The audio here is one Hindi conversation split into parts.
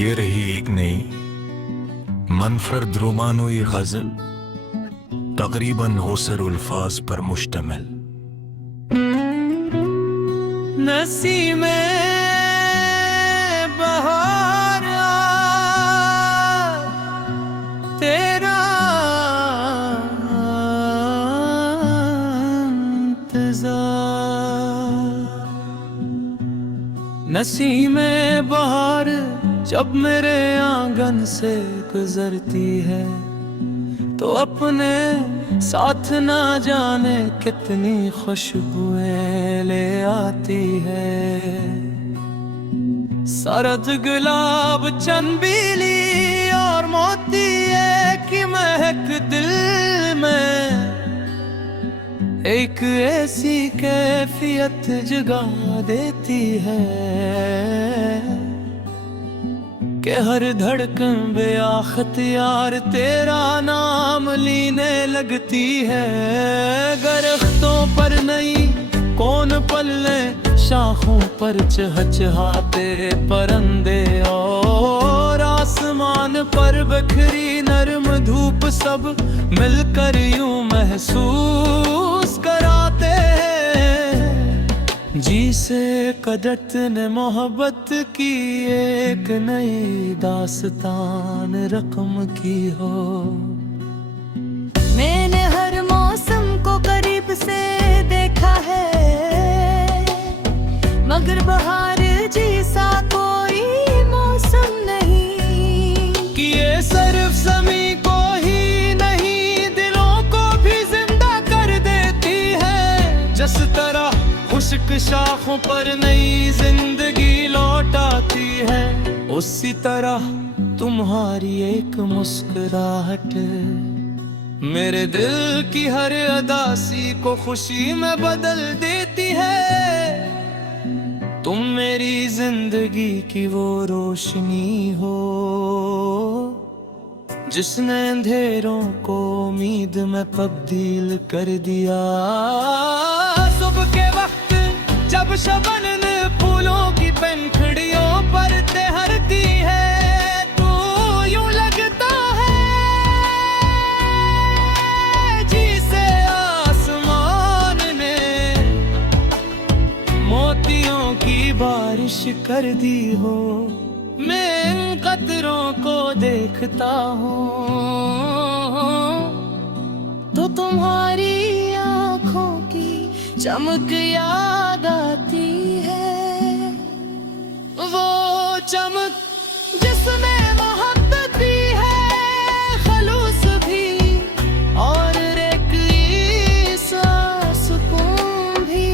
ये रही एक नई मनफरद रोमानोई गजल, तकरीबन होसर उल्फाज पर मुश्तमिल। नसीमे बहार तेरा इंतजार। नसीमे बहार जब मेरे आंगन से गुजरती है तो अपने साथ ना जाने कितनी खुशबुएं ले आती है। सरद गुलाब, चंबीली और मोती की महक दिल में एक ऐसी कैफियत जगा देती है कि हर धड़कन बेअख्तियार तेरा नाम लेने लगती है। दरख्तों पर नहीं कौन पल्ले, शाखों पर चहचहाते परंदे और आसमान पर बिखरी नरम धूप सब मिलकर यूं महसूस कराते हैं जी से कदरत ने मोहब्बत की एक नई दास्तान रकम की हो। मैंने हर मौसम को करीब से देखा है, मगर बहार जैसा कोई मौसम नहीं। कि ये सिर्फ ज़मीं को ही नहीं दिलों को भी जिंदा कर देती है। जिस तरह खुश्क शाखों पर नई जिंदगी लौट आती है, उसी तरह तुम्हारी एक मुस्कुराहट मेरे दिल की हर अदासी को खुशी में बदल देती है। तुम मेरी जिंदगी की वो रोशनी हो जिसने अंधेरों को उम्मीद में तब्दील कर दिया। सुबह के वक्त जब शबनम फूलों की पंखुड़ियों पर तैरती है तो यूं लगता है जिसे आसमान ने मोतियों की बारिश कर दी हो। मैं इन कतरों को देखता हूँ तो तुम्हारी आँखों की चमक याद आती है, वो चमक जिसमें मोहब्बत भी है, खलूस भी और एक सुकून भी,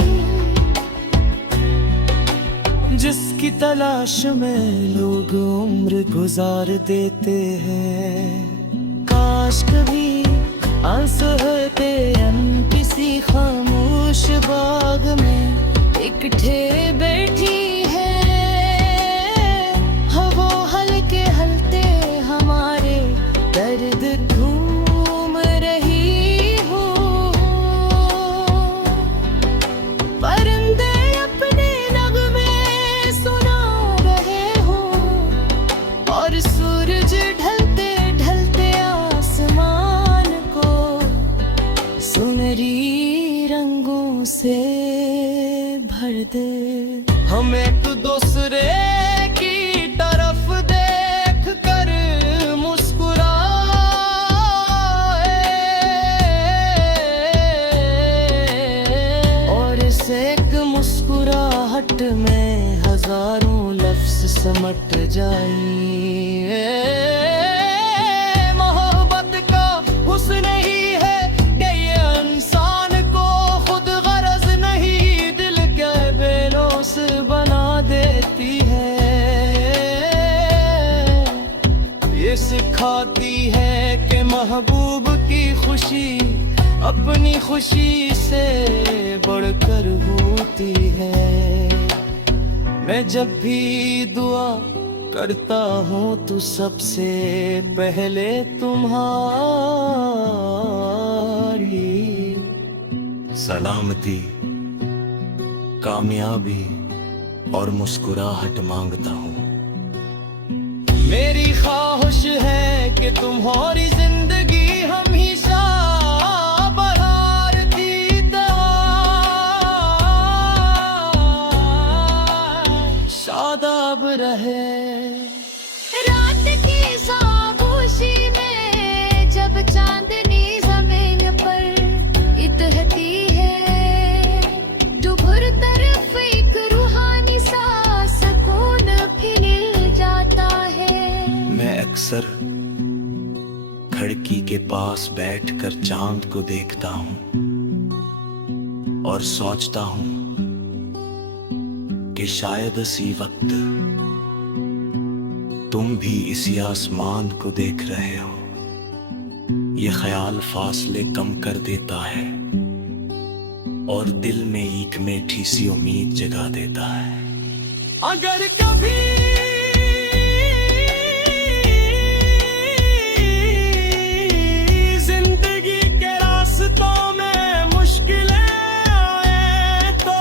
जिसकी तलाश में लोग उम्र गुजार देते हैं। काश कभी आंसू होते हम किसी खामोश बाग में इकट्ठे बैठी है। हवा हल्के हलते हमारे दर्द घूम रही हो। परिंदे अपने नगमे सुना रहे हो और सूरज ढलते ढलते आसमान को सुनहरी रंगों से भर दे। हम एक दूसरे की तरफ देख कर मुस्कुराए और इस एक मुस्कुराहट में हजारों लफ्ज समट जाए। मोहब्बत का हुस्न ही है कि ये इंसान को खुद गरज नहीं दिल के बेलोस बना देती है। ये सिखाती है कि महबूब की खुशी अपनी खुशी से बढ़कर होती है। मैं जब भी दुआ करता हूँ तो सबसे पहले तुम्हारी सलामती, कामयाबी और मुस्कुराहट मांगता हूँ। ख्वाहिश है कि तुम्हारी जिंदगी हमेशा बहार की तरह शादाब रहे। रात की खामोशी में जब चांदनी जमीन पर इतहती है, दुभर तरफ एक रूहानी सा सुकून खिल जाता है। मैं अक्सर खिड़की के पास बैठकर चांद को देखता हूँ और सोचता हूँ कि शायद इसी वक्त तुम भी इसी आसमान को देख रहे हो। ये ख्याल फासले कम कर देता है और दिल में एक मीठी सी उम्मीद जगा देता है। अगर कभी जिंदगी के रास्तों में मुश्किलें आए तो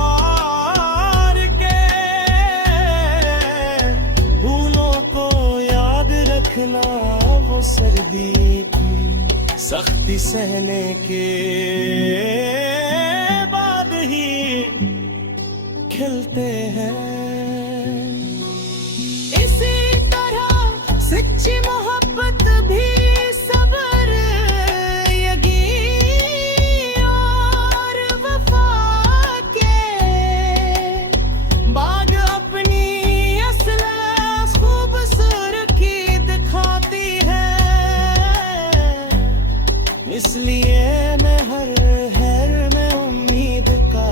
बहार के फूलों को याद रखना, वो सर्दी की सख्ती सहने के बाद ही खिलते हैं। इसी तरह सच्ची मोहब्बत भी सब्र, यकीन और वफा के बाग अपनी असल खूबसूरती दिखाती है। इसलिए मैं हर हर में उम्मीद का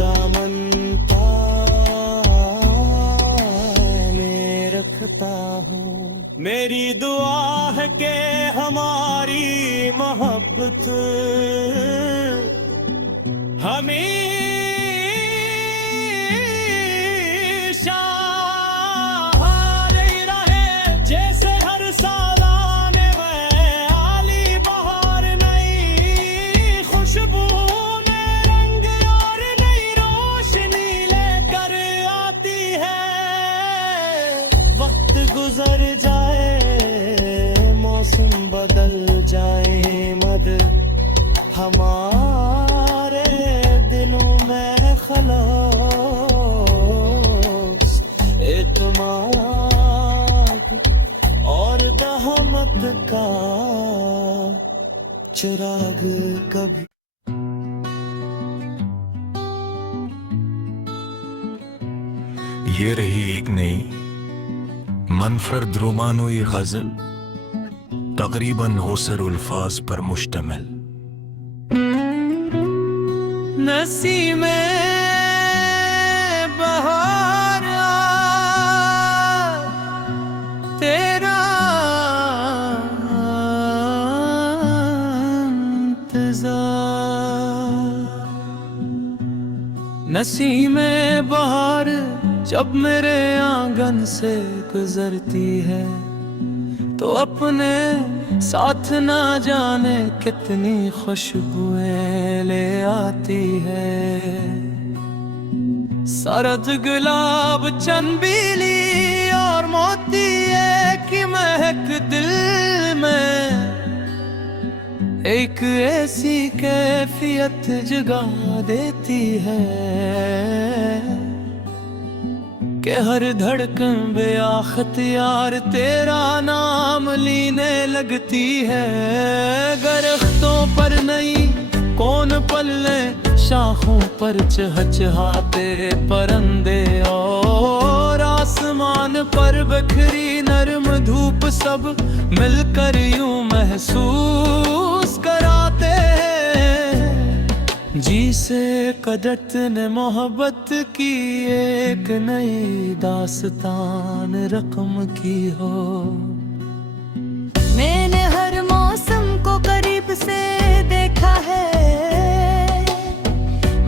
दामन ताने रखता हूँ। मेरी दुआ है कि हमारी मोहब्बत हमेशा हारे रहे। जैसे हर साल आने में आली बहार, नई खुशबू ने रंग और नई रोशनी लेकर आती है। वक्त गुजर जाए, मौसम बदल जाए, मगर हमारे दिलों में खलास एतमाद और रहमत का चिराग कभी। ये रही एक नई मनफरद रोमानोई गजल, तकरीबन होसर उल्फाज पर मुश्तमिल। नसीमे बहार तेरा इंतजार। नसीमे बहार जब मेरे आंगन से गुजरती है तो अपने साथ ना जाने कितनी खुशबुएं ले आती है। सरद गुलाब, चंबीली और मोती की महक दिल में एक ऐसी कैफियत जगा देती है कि हर धड़कन बेअख्तियार तेरा नाम लेने लगती है। दरख्तों पर नहीं कौन पल्ले, शाखों पर चहचहाते परंदे और आसमान पर बिखरी नरम धूप सब मिलकर यूं महसूस कराते हैं जी से कदरत ने मोहब्बत की एक नई दास्तान रकम की हो। मैंने हर मौसम को करीब से देखा है,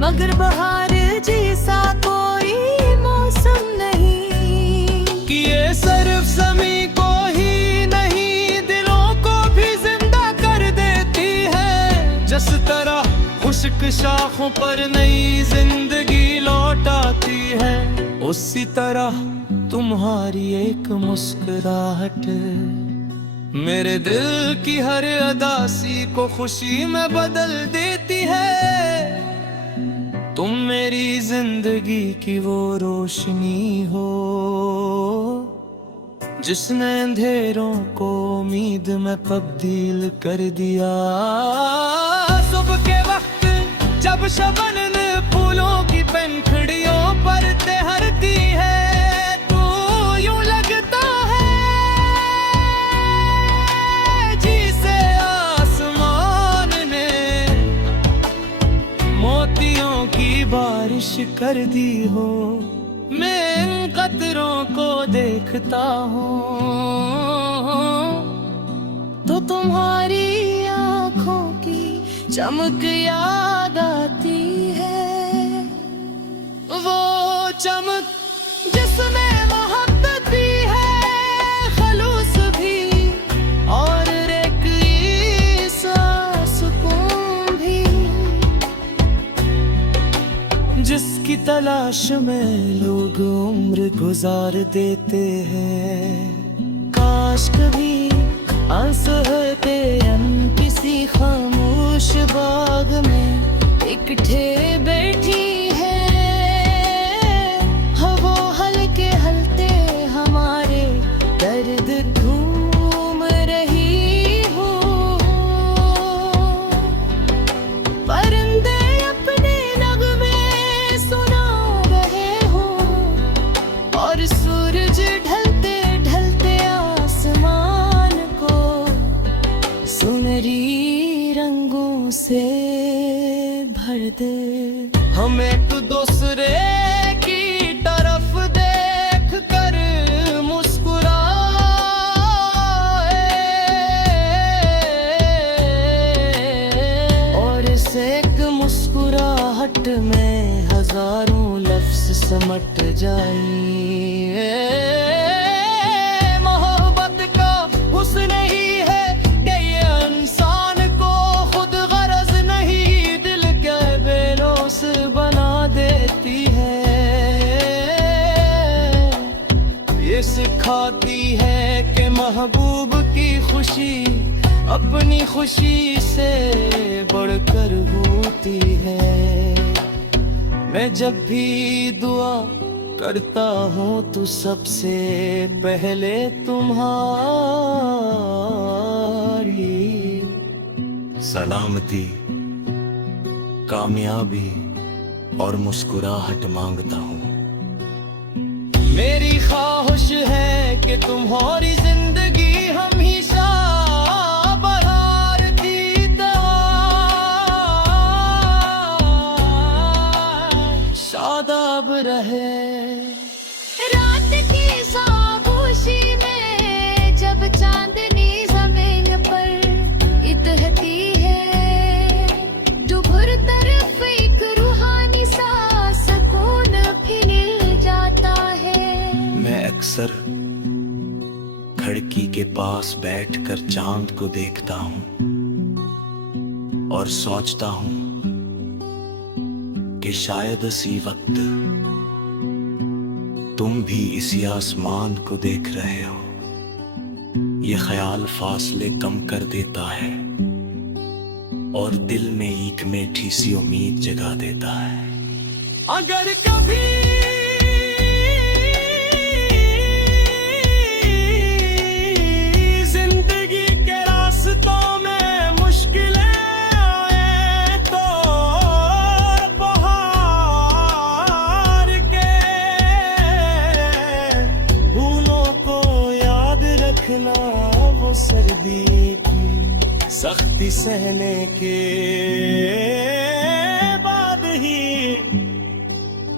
मगर बहार जैसा कोई मौसम नहीं। कि ये सिर्फ ज़मीं को ही नहीं, दिलों को भी जिंदा कर देती है। जिस तरह खुश्क शाखों पर नई जिंदगी लौट आती है, उसी तरह तुम्हारी एक मुस्कुराहट मेरे दिल की हर अदासी को खुशी में बदल देती है। तुम मेरी जिंदगी की वो रोशनी हो जिसने अंधेरों को उम्मीद में तब्दील कर दिया। सुबह के वक्त जब शबनम फूलों की पंखुड़ियों पर तैरती है तो यूं लगता है जिसे आसमान ने मोतियों की बारिश कर दी हो। मैं इन कतरों को देखता हूँ तो तुम्हारी आँखों की चमक याद आती है। वो चमक जिसमें मोहब्बत भी है, खलूस भी और एक ईसा सुकून भी, जिसकी तलाश में लोग उम्र गुजार देते हैं। काश कभी आंसू होते हम किसी खामोश बाग में इकट्ठे बैठी है। हवा हल्के हलते हमारे दर्द घूम रही हो। परिंदे अपने नगमे सुना रहे हो और सूरज ढलते ढलते आसमान को सुनहरी रंगों से भर दे। हम एक दूसरे की तरफ देख कर मुस्कुराए और इस एक मुस्कुराहट में हजारों लफ्ज समट जाए। मोहब्बत का हुस्न ही है कि ये इंसान को खुद गरज नहीं दिल के बेलोस बना देती है। ये सिखाती है कि महबूब की खुशी अपनी खुशी से बढ़कर होती है। मैं जब भी दुआ करता हूँ तो सबसे पहले तुम्हारी सलामती, कामयाबी और मुस्कुराहट मांगता हूँ। मेरी ख्वाहिश है कि तुम्हारी जिंदगी हमेशा बहार की तरह शादाब रहे। रात की खामोशी में जब चांदनी जमीन पर इतहती है, डूबुर तरफ एक रूहानी सा सुकून खिल जाता है। मैं अक्सर खिड़की के पास बैठकर चांद को देखता हूँ और सोचता हूँ कि शायद इसी वक्त तुम भी इसी आसमान को देख रहे हो। ये ख्याल फासले कम कर देता है और दिल में एक मीठी सी उम्मीद जगा देता है। अगर कभी जिंदगी के रास्तों में मुश्किलें आए तो बहार के फूलों को याद रखना। वो सर्दी की सख्ती सहने के बाद ही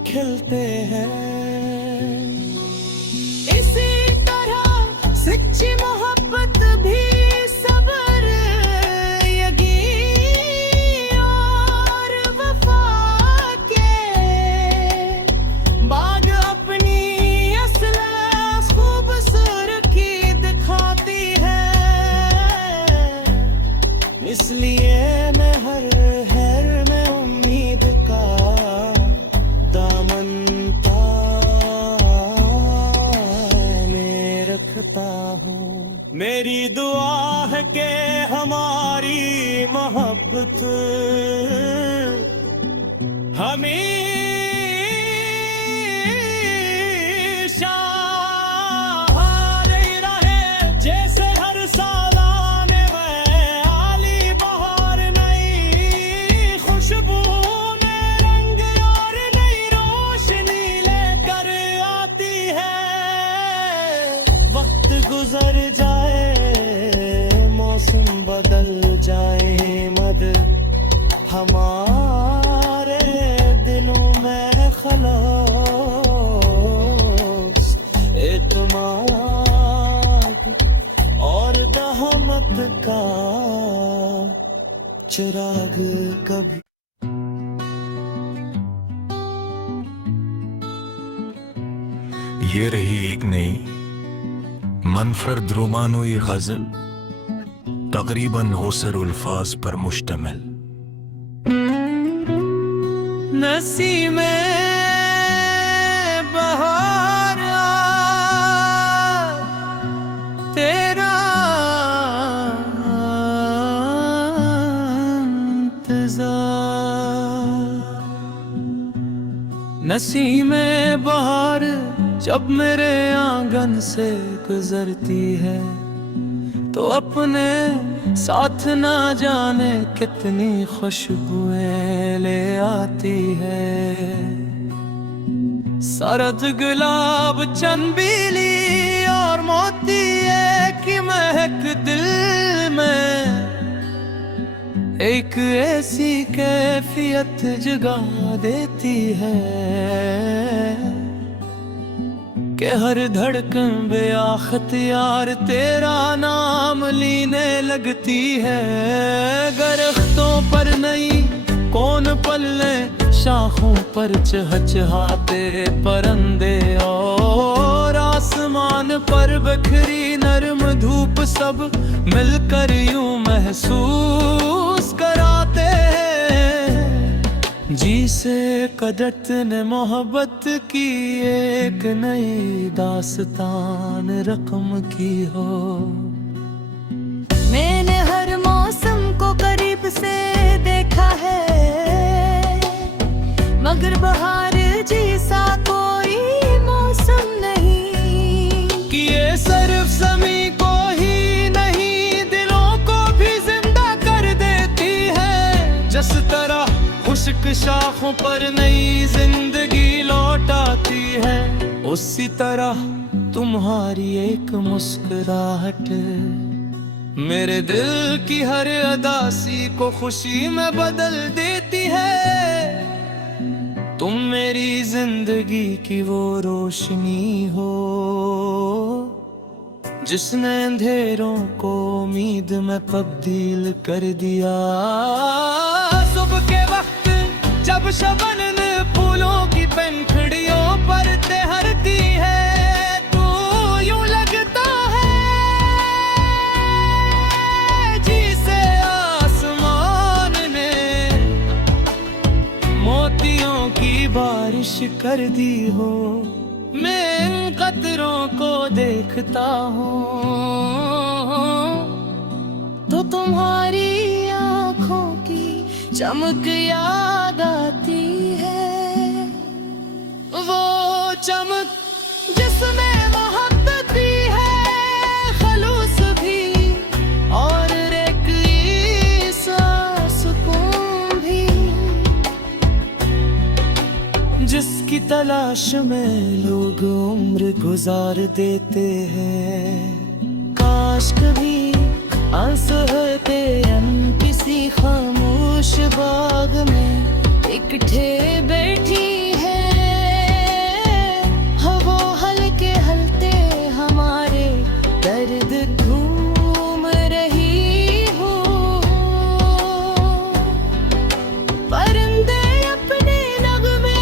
खिलते हैं। इसी तरह सच्ची मोहब्बत भी सब्र, यकीन और वफा के बाग अपनी असल खूबसूरती दिखाती है। इसलिए मैं हमेशा हारे रहे जैसे हर साल आने में आली बहार, नई खुशबू ने रंग और नई रोशनी लेकर आती है। वक्त गुजर जाए, मौसम बदल जाए, मगर हमारे दिलों में खलास, एतमाद और रहमत का चिराग कभी। ये रही एक नई मनफरद रोमानोई गजल, तकरीबन होसर उल्फाज पर मुश्तमिल। नसीमे बहार तेरा इंतजार, नसीमे बहार जब मेरे आंगन से गुजरती है तो अपने साथ ना जाने कितनी खुशबुएं ले आती है। सरद गुलाब, चंबीली और मोती की महक दिल में एक ऐसी कैफियत जगा देती है कि हर धड़कन बेअख्तियार तेरा नाम लेने लगती है। दरख्तों पर नहीं कौन पल्ले, शाखों पर चहचहाते परिंदे और आसमान पर बिखरी नरम धूप, सब मिलकर यूं महसूस कराते हैं जी से कदरत ने मोहब्बत की एक नई दास्तान रकम की हो। मैंने हर मौसम को करीब से देखा है, मगर बहार जैसा कोई मौसम नहीं। कि ये सिर्फ ज़मीं को ही नहीं दिलों को भी जिंदा कर देती है। जिस तरह खुश्क शाखों पर नई जिंदगी लौट आती है, उसी तरह तुम्हारी एक मुस्कुराहट मेरे दिल की हर अदासी को खुशी में बदल देती है। तुम मेरी जिंदगी की वो रोशनी हो जिसने अंधेरों को उम्मीद में तब्दील कर दिया। सुबह के वक्त जब शबनम फूलों की पंखुड़ियों पर तैरती है, तो यूं लगता है जिसे आसमान ने मोतियों की बारिश कर दी हो। मैं इन कतरों को देखता हूँ तो तुम्हारी आँखों की चमक याद आती है। वो चमक जिसमें मोहब्बत भी है, खलूस भी और एक सुकून भी, जिसकी तलाश में लोग उम्र गुजार देते हैं। काश कभी आंसू किसी खामोश बाग में इकट्ठे बैठी है, हवा हल्के हलते हमारे दर्द घूम रही हो। परिंदे अपने नगमे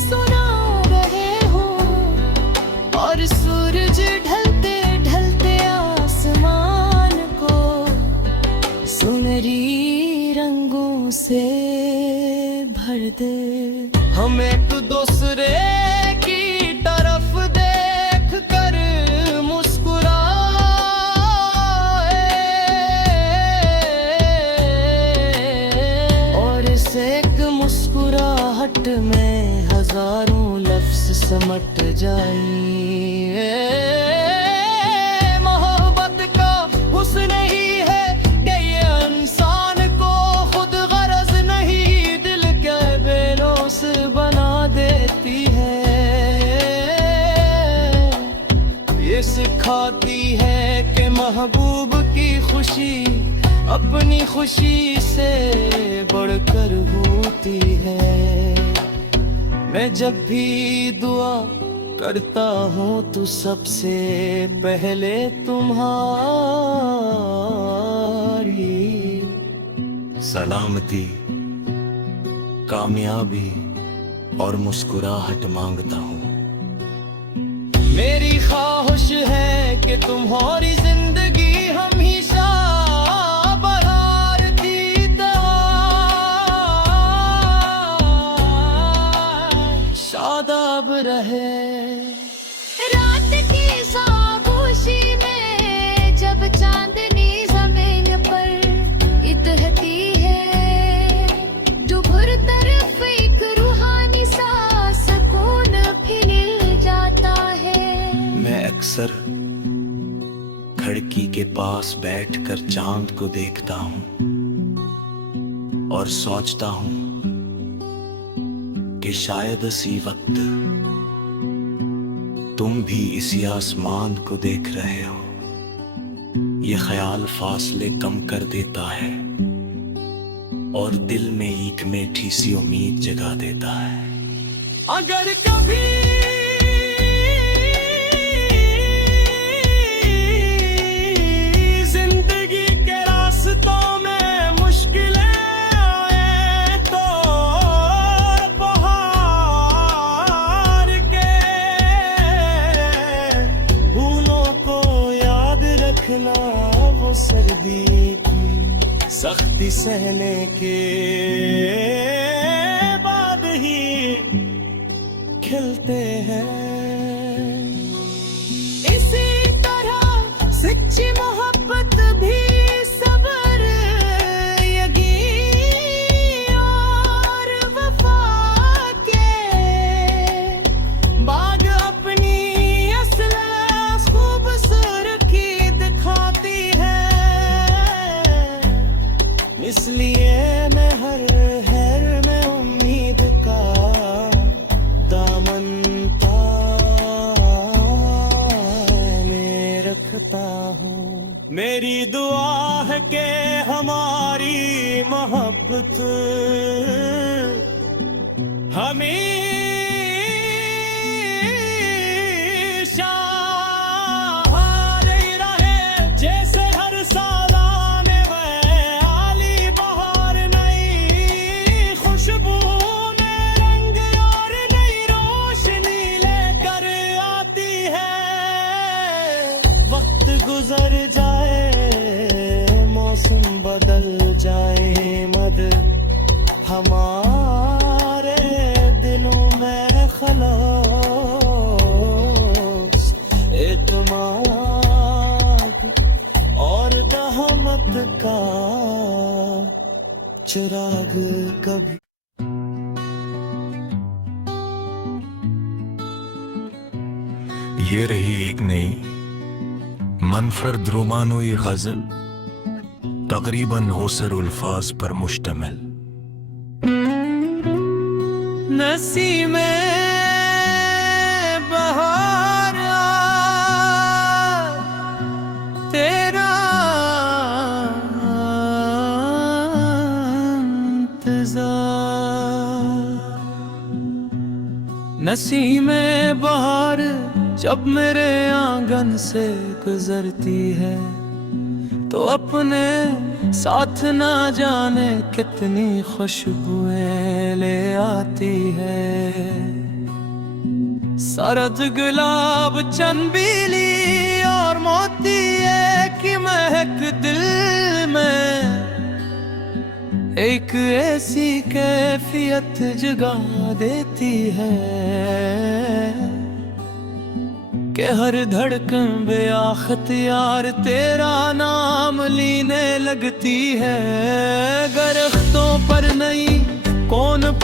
सुना रहे हो और सूरज ढलते ढलते आसमान को सुनहरी रंगों से भर दे। हम एक दूसरे की तरफ देख कर मुस्कुराए, एक मुस्कुराहट में हजारों लफ्ज समट जाए। मोहब्बत का हुस्न ही है कि ये इंसान को खुद गरज नहीं, दिल के बेलोस बना देती है। ये सिखाती है कि महबूब की खुशी अपनी खुशी से बढ़कर होती है। मैं जब भी दुआ करता हूँ तो सबसे पहले तुम्हारी सलामती, कामयाबी और मुस्कुराहट मांगता हूँ। मेरी ख्वाहिश है कि तुम्हारी जिंदगी हमेशा बहार की तरह शादाब रहे। रात की खामोशी में जब चांदनी जमीन पर इतहती है, जो हर तरफ एक रूहानी सा सुकून खिल जाता है। मैं अक्सर खिड़की के पास बैठकर चांद को देखता हूँ और सोचता हूँ कि शायद इसी वक्त तुम भी इसी आसमान को देख रहे हो। ये ख्याल फासले कम कर देता है और दिल में एक मीठी सी उम्मीद जगा देता है। अगर कभी जिंदगी के रास्तों में मुश्किलें आए तो बहार के फूलों को याद रखना, वो सर्दी की सख्ती सहने के बाद ही खिलते हैं। इसी तरह सच्ची मोहब्बत भी सब्र, यकीन और वफा के बाग अपनी असल खूबसूरती दिखाती है। इसलिए मैं हर में उम्मीद का दामन में रखता हूँ। मेरी दुआ है कि हमारी मोहब्बत हमेशा हारी रहे। जैसे हर साल आने वाली बहार नई खुशबू ने रंग और नई रोशनी लेकर आती है। वक्त गुजर जाए, मौसम बदल जाए, मगर हमारे दिलों में खलास, एतमाद और रहमत का चिराग कभी। ये रही एक नई मनफरद रोमानोई गजल, तकरीबन होसर अल्फाज पर मुश्तमिल। नसीमे बहार तेरा इंतजार। नसीमे बहार जब मेरे आंगन से गुजरती है तो अपने साथ ना जाने कितनी खुशबुएं ले आती है। सरद गुलाब, चंबीली और मोती की महक दिल में एक ऐसी कैफियत जगा देती है कि हर धड़कन बेअख्तियार तेरा नाम लेने लगती है। दरख्तों पर नई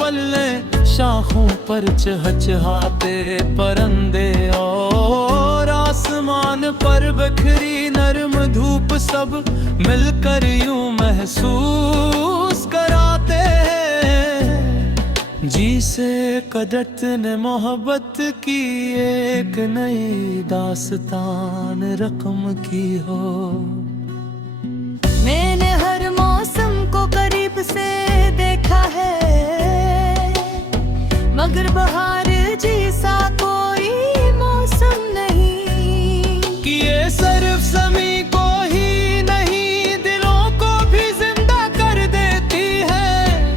पल्ले शाखों पर चहचहाते परंदे और आसमान पर बिखरी नरम धूप सब मिलकर यूं महसूस कराते हैं जी से कदरत ने मोहब्बत की एक नई दास्तान रकम की हो। मैंने हर मौसम को करीब से देखा है, मगर बहार जैसा कोई मौसम नहीं। कि ये सिर्फ ज़मीं को ही नहीं दिलों को भी जिंदा कर देती है,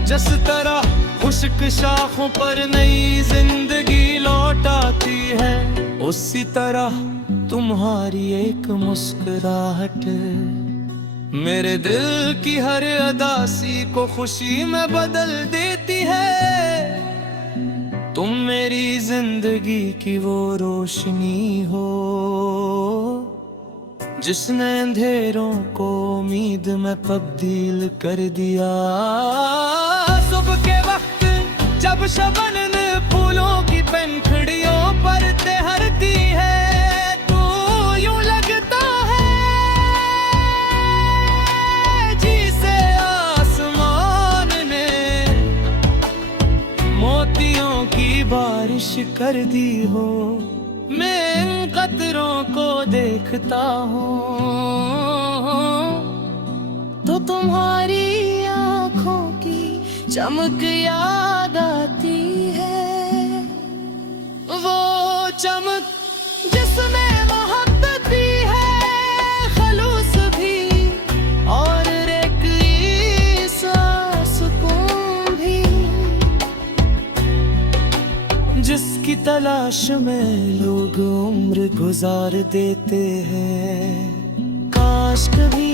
जिस तरह खुश्क शाखों पर नई जिंदगी लौट आती है, उसी तरह तुम्हारी एक मुस्कुराहट मेरे दिल की हर अदासी को खुशी में बदल देती है। तुम मेरी जिंदगी की वो रोशनी हो जिसने अंधेरों को उम्मीद में तब्दील कर दिया। सुबह के वक्त जब शबनम फूलों की पंखुड़ियों पर तैरती है, तो यूं लगता है जिसे आसमान ने मोतियों की बारिश कर दी हो। मैं इन कतरों को देखता हूँ तो तुम्हारी आँखों की चमक याद आती है, वो चमक जिसमें मोहब्बत भी है, खलूस भी और एक सुकून भी, जिसकी तलाश में लोग उम्र गुजार देते हैं। काश कभी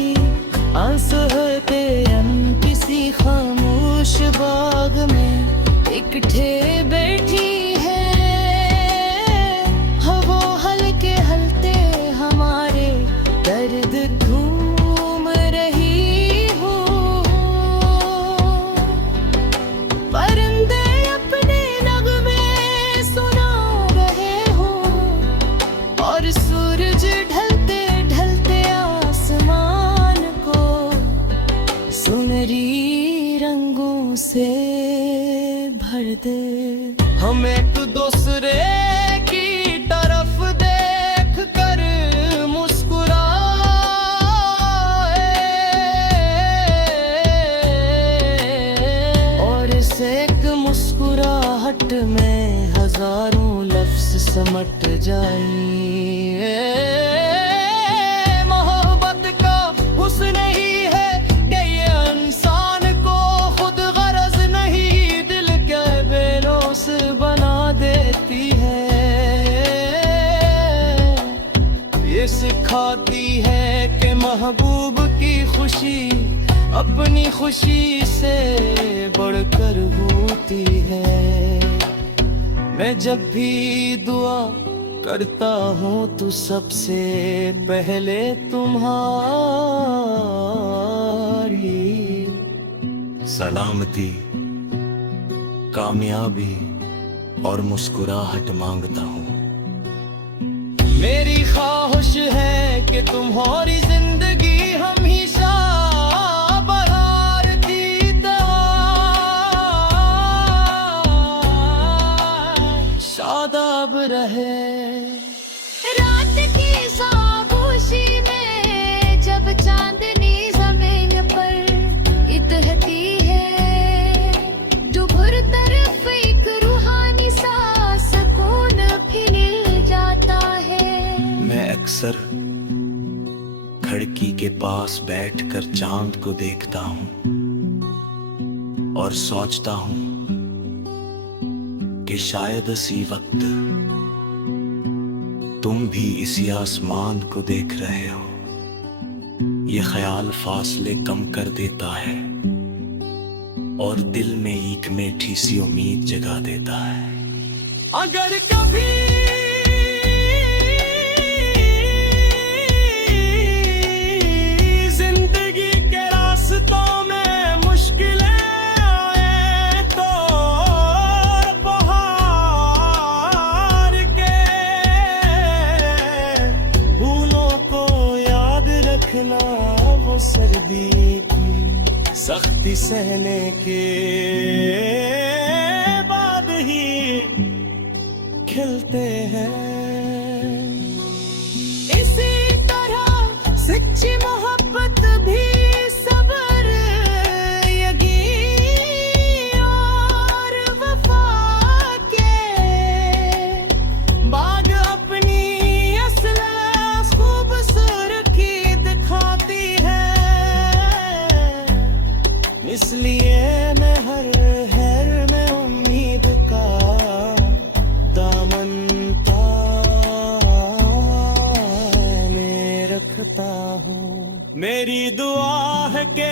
आंसू होते हम किसी खामोश बाग में इकट्ठे बैठी है, हवा हल्के हलते हमारे दर्द घूम रही हो। परिंदे अपने नगमे सुना रहे हो और सूरज ढलते ढलते आसमान को सुनहरी रंगों से भर दे। हम एक दूसरे की तरफ देख कर मुस्कुराए और इस एक मुस्कुराहट में हजारों लफ्ज समट जाए। मोहब्बत का हुस्न ही है कि ये इंसान को खुद गरज नहीं दिल के बेलोस बना देती है। ये सिखाती है कि महबूब की खुशी अपनी खुशी से बढ़कर होती है। मैं जब भी दुआ करता हूँ तो सबसे पहले तुम्हारी सलामती, कामयाबी और मुस्कुराहट मांगता हूँ। मेरी ख्वाहिश है कि तुम्हारी जिंदगी हमेशा बहार की तरह शादाब रहे। रात की खामोशी में जब चांदनी जमीन पर इतरती है, दोपहर तरफ एक रूहानी सा सुकून खिल जाता है। मैं अक्सर खिड़की के पास बैठकर चांद को देखता हूँ और सोचता हूँ कि शायद इसी वक्त तुम भी इसी आसमान को देख रहे हो। ये ख्याल फासले कम कर देता है और दिल में एक मीठी सी उम्मीद जगा देता है। अगर कभी जिंदगी के रास्तों में मुश्किलें आए तो सहने के बाद ही खिलते हैं। इसी तरह सच्ची मोहब्बत भी सब्र, यकीन और वफा के बाग अपनी असल खूबसूरती दिखाती है। इसलिए मैं हर में उम्मीद का दामन ताने रखता हूँ। मेरी दुआ है कि